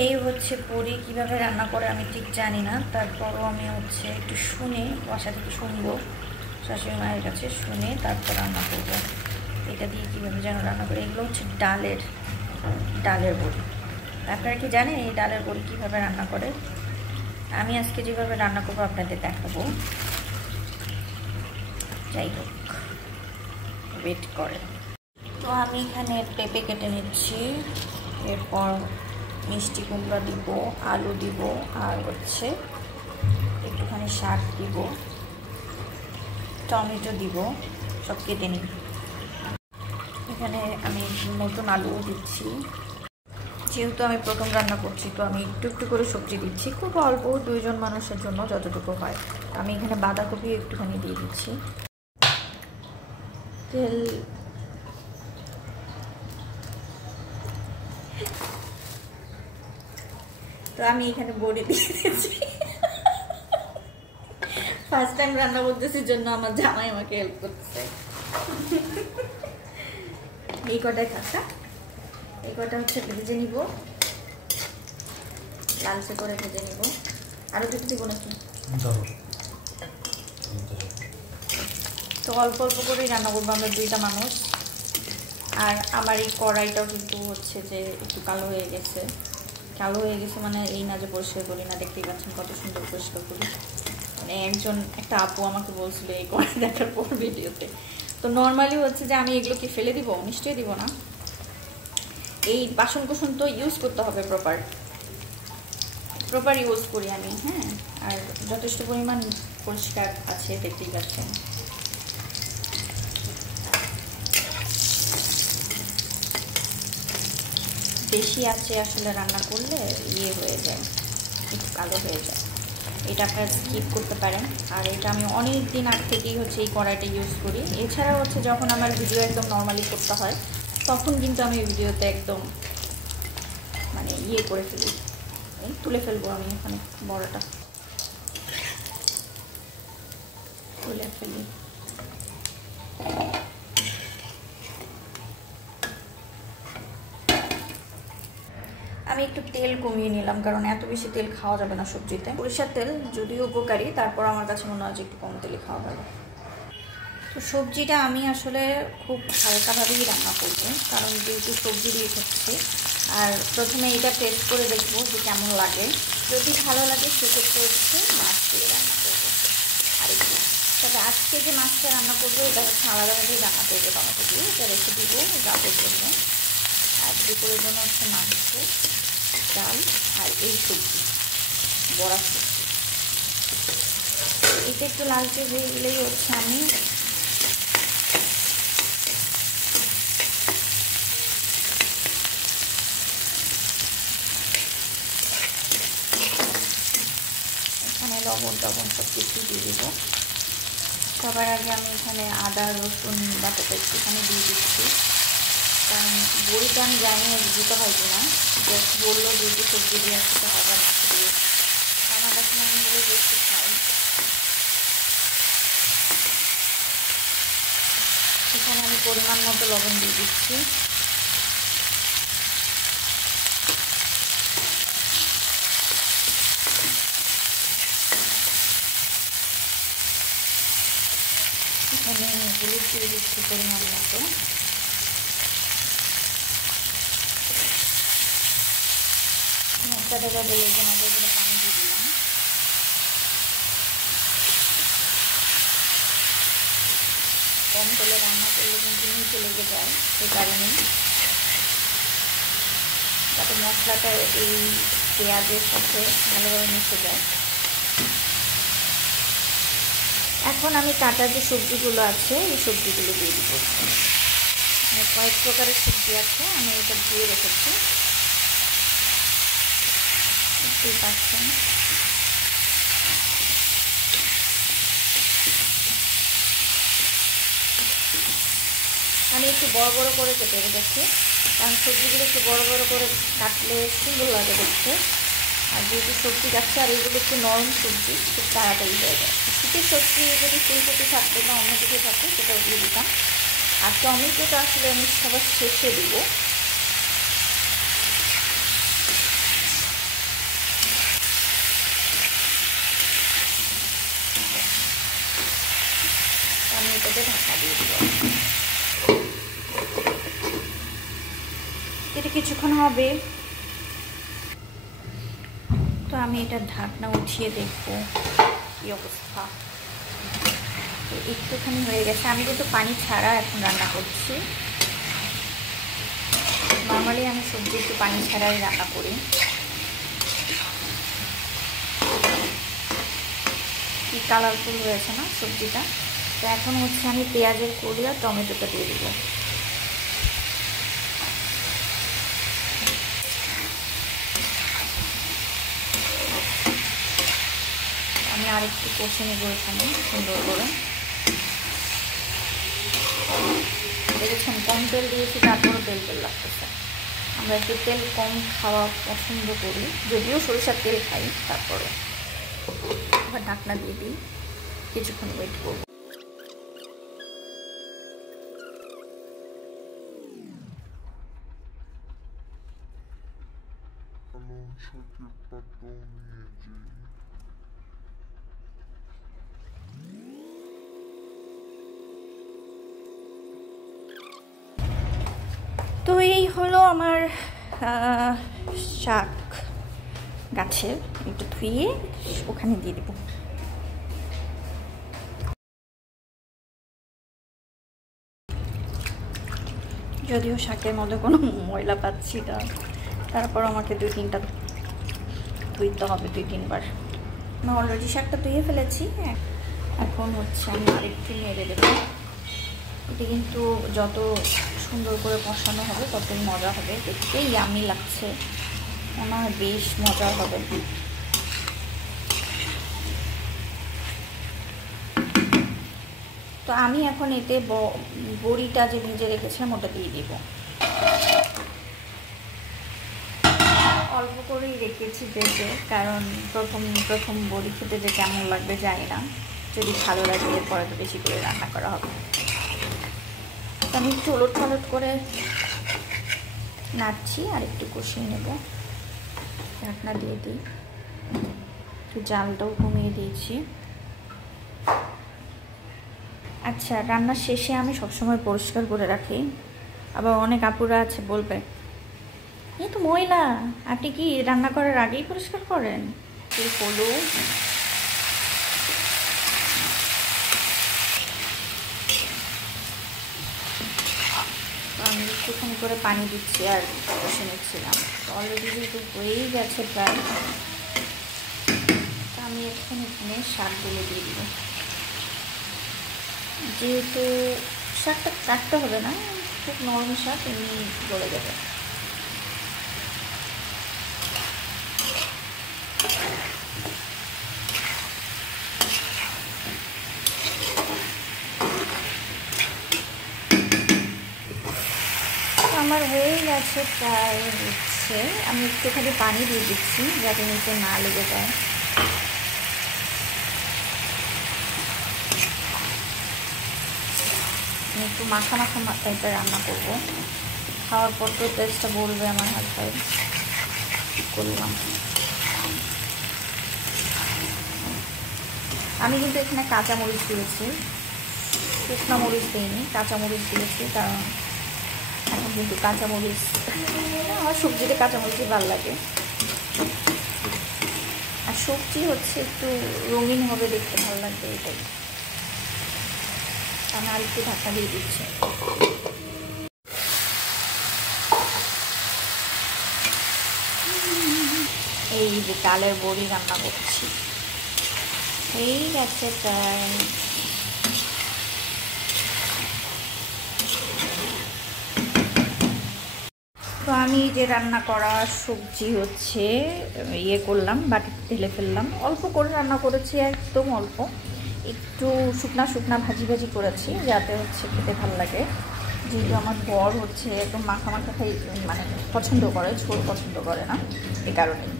এই হচ্ছে পরি কিভাবে রান্না করে আমি ঠিক জানি না, তারপরও আমি হচ্ছে একটু শুনে বাসা থেকে শুনবো শাশুড়ি মায়ের কাছে, শুনে তারপর রান্না করবো। এটা দিয়ে কীভাবে যেন রান্না করে, এগুলো হচ্ছে ডালের বড়ি। আপনারা কি জানেন এই ডালের বড়ি কীভাবে রান্না করে? আমি আজকে যেভাবে রান্না করবো আপনাদের দেখাবো। যাই হোক, ওয়েট করে। তো আমি এখানে পেঁপে কেটে নিচ্ছি, এরপর মিষ্টি কুমড়া দিব, আলু দিব, আর হচ্ছে একটুখানি শাক দিব, টমেটো দিব, সব কেটে নিই। এখানে আমি নতুন আলুও দিচ্ছি, যেহেতু আমি প্রথম রান্না করছি তো আমি একটু একটু করে সবজি দিচ্ছি, খুব অল্প, 2 জন মানুষের জন্য যতটুকু হয়। আমি এখানে বাঁধাকপি একটুখানি দিয়ে দিচ্ছি। তেল তো আমি এখানে বড়ি দিয়ে দিচ্ছি। ফার্স্ট টাইম রান্না করতেছি জন্য আমার জামাই আমাকে হেল্প করতেছে। এই কটাই খাতা, এই কটা হচ্ছে ভেজে নিব, লালচে করে ভেজে নিব। আরো কিছু দিব নাকি? তো অল্প অল্প করেই রান্না করবো, আমরা 2টা মানুষ। আর আমার এই কড়াইটাও কিন্তু হচ্ছে যে একটু কালো হয়ে গেছে। কালো হয়ে গেছে মানে এই না যে পরিষ্কার করি না, দেখতেই পাচ্ছেন কত সুন্দর পরিষ্কার করি। মানে একটা আপু আমাকে বলছিল এই কড়াই দেখার পর ভিডিওতে। তো নর্মালি হচ্ছে যে আমি এগুলোকে ফেলে দিব, নিশ্চয়ই দিব না। এই বাসন কোসন তো ইউজ করতে হবে, প্রপার ইউজ করি আমি। হ্যাঁ, আর যথেষ্ট পরিমাণ পরিষ্কার আছে, দেখতেই পাচ্ছেন। বেশি আছে আসলে রান্না করলে ইয়ে হয়ে যায়, একটু কালো হয়ে যায়। এটা আপনারা স্কিপ করতে পারেন। আর এটা আমি অনেক দিন আগ থেকেই হচ্ছে এই কড়াইটা ইউজ করি। এছাড়া হচ্ছে যখন আমার ভিডিও একদম নর্মালি করতে হয় তখন কিন্তু আমি ভিডিওতে একদম মানে ইয়ে করে ফেলি, তুলে ফেলবো। আমি এখানে বড়টা তুলে ফেলি। আমি একটু তেল কমিয়ে নিলাম, কারণ এত বেশি তেল খাওয়া যাবে না সবজিতে। সরিষার তেল যদিও উপকারী, তারপর আমার কাছে মনে হয় যে একটু কম তেলে খাওয়া যাবে। তো সবজিটা আমি আসলে খুব হালকাভাবেই রান্না করবো, কারণ যেহেতু সবজি দিয়ে করছি। আর প্রথমে এটা টেস্ট করে দেখবো যে কেমন লাগে। যদি ভালো লাগে সেক্ষেত্রে হচ্ছে মাছ দিয়ে রান্না করবো আরেকটু। তবে আজকে যে মাছটা রান্না করবো এটা হচ্ছে আলাদাভাবেই রান্না করবো, টমেটো দিয়ে এটা রেখে দিব রাতের জন্য। আর দুপুরের জন্য হচ্ছে মাংস, ডাল আর এই সবজি, বড়া সবজি। এটা একটু লালচে হয়ে গেলেই হচ্ছে আমি এখানে লবণ টবণ সব কিছু দিয়ে দেবো। সবার আগে আমি এখানে আদা রসুন বাটাটা একটুখানি দিয়ে দিচ্ছি, কারণ বড়িটা আমি জানি দিতে হয় কিনা, জাস্ট বললো যেহেতু সবজি দিয়ে আসতে আবার দিয়ে আমার কাছে মনে হলে বেশি খাই। এখানে আমি পরিমাণ মতো লবণ দিয়ে দিচ্ছি। এখানে হলুদ দিয়ে দিচ্ছি পরিমাণ মতো। মশলাটা যা বলে আমাদের এখানে পানি দিয়ে দিলাম। কম তেলে রান্না করলে কিন্তু নিচে লেগে যায়, সেই কারণে যাতে মশলাটা এই পেঁয়াজের সাথে ভালোভাবে মিশে যায়। এখন আমি কাটা যে সবজিগুলো আছে এই সবজিগুলো দিয়ে দিব। কয়েক প্রকারের সবজি আছে, আমি এটা ধুয়ে রেখেছি, দেখতেই পাচ্ছেন। আমি একটু বড় বড় করে কেটে রেখেছি, কারণ সবজিগুলো একটু বড় বড় করে কাটলে সুন্দর লাগে দেখতে। আর যেহেতু সবজি কাটছে আর এগুলো একটু নরম সবজি, খুব তাড়াতাড়ি হয়ে যায়। শীতের সবজি যদি ফুলকপি থাকতো বা অন্য কিছু থাকতো সেটাও দিয়ে দিতাম। আর টমেটোটা আসলে আমি সবার শেষে দিব। এটা ঢাকা দিয়ে দিব। এটা কিছুক্ষণ হবে। তো আমি এটা ঢাকনা উঠিয়ে দেখবো কি অবস্থা। তো একটুখানি হয়ে গেছে। আমি কিন্তু পানি ছাড়া এখন রান্না করছি। নর্মালি আমি সবজি একটু পানি ছাড়াই রান্না করি। কি কালারফুল হয়েছে না সবজিটা। তো এখন হচ্ছে আমি পেঁয়াজের কলি আর টমেটোটা দিয়ে দিব। আমি আরেকটু কষে নেবো এখানে সুন্দর করে। দেখেছেন কম তেল দিয়েছি, তারপরও তেল তেল লাগতেছে। আমরা একটু তেল কম খাওয়া পছন্দ করি, যদিও সরিষার তেল খাই। তারপরে আবার ঢাকনা দিয়ে দিই, কিছুক্ষণ ওয়েট করবো। তো এই হলো আমার শাক গাছের, একটু ধুয়ে ওখানে দিয়ে দেবো। যদিও শাকের মধ্যে কোনো ময়লা পাচ্ছি না, তারপর আমাকে 2-3টা ধুইতে হবে, 2-3 বার। আমি অলরেডি শাকটা ধুয়ে ফেলেছি। এখন হচ্ছে আমি আরেকটু নেড়ে দেবো। এটা কিন্তু যত সুন্দর করে কষানো হবে ততই মজা হবে। দেখতেই ইয়ামি লাগছে, মনে হয় বেশ মজা হবে। তো আমি এখন এতে বড়িটা যে ভেজে রেখেছিলাম ওটা দিয়ে দিব। অল্প করেই রেখেছি ভেজে, কারণ প্রথম বড়ি খেতে যে কেমন লাগবে জানি না। যদি ভালো লাগে এরপরে তো বেশি করে রান্না করা হবে। তো আমি একটু ওলট পালট করে নাড়ছি আর একটু কষিয়ে নেব। ঢাকনা দিয়ে দিই, একটু জালটাও কমিয়ে দিয়েছি। আচ্ছা, রান্নার শেষে আমি সবসময় পরিষ্কার করে রাখি। আবার অনেক আপুরা আছে বলবে, এই তো ময়লা, আপনি কি রান্না করার আগেই পরিষ্কার করেন? এই হলো আমি একটুখানি করে পানি দিচ্ছি আর কষে নিচ্ছিলাম। অলরেডি যেহেতু হয়েই গেছে প্রায়, তো আমি এখানে শাকগুলো দিয়ে দিব। যেহেতু শাকটা কাটতে হবে না, খুব নরম শাক, এমনি গলে যাবে। আমার হয়ে গেছে প্রায় হচ্ছে। আমি একটুখানি পানি দিয়ে দিচ্ছি যাতে নিচে না লেগে যায়। আমি একটু মাখা মাখা টাইপের রান্না করবো। খাওয়ার পর তো টেস্টটা বলবে আমার হাজব্যান্ড করলাম। আমি কিন্তু এখানে কাঁচামরিচ দিয়েছি, শুকনো মরিচ দিইনি, কাঁচামরিচ দিয়েছি। কারণ এখন কিন্তু কাঁচামরিচ আমার সবজিতে কাঁচামরিচই ভালো লাগে। আর সবজি হচ্ছে একটু রঙিন হবে, দেখতে ভালো লাগবে, এটাই। আমি আর একটু ঢাকা দিয়ে দিচ্ছি। এই যে ডালের বড়ি রান্না করছি, এই গেছে প্রায়। তো আমি যে রান্না করা সবজি হচ্ছে ইয়ে করলাম, বাটিতে ঢেলে ফেললাম। অল্প করে রান্না করেছি, একদম অল্প, একটু শুকনা শুকনা ভাজি ভাজি করেছি যাতে হচ্ছে খেতে ভালো লাগে। যেহেতু আমার বর হচ্ছে একদম মাখা মাখা খাই, মানে পছন্দ করে, ঝোল পছন্দ করে না, এ কারণেই।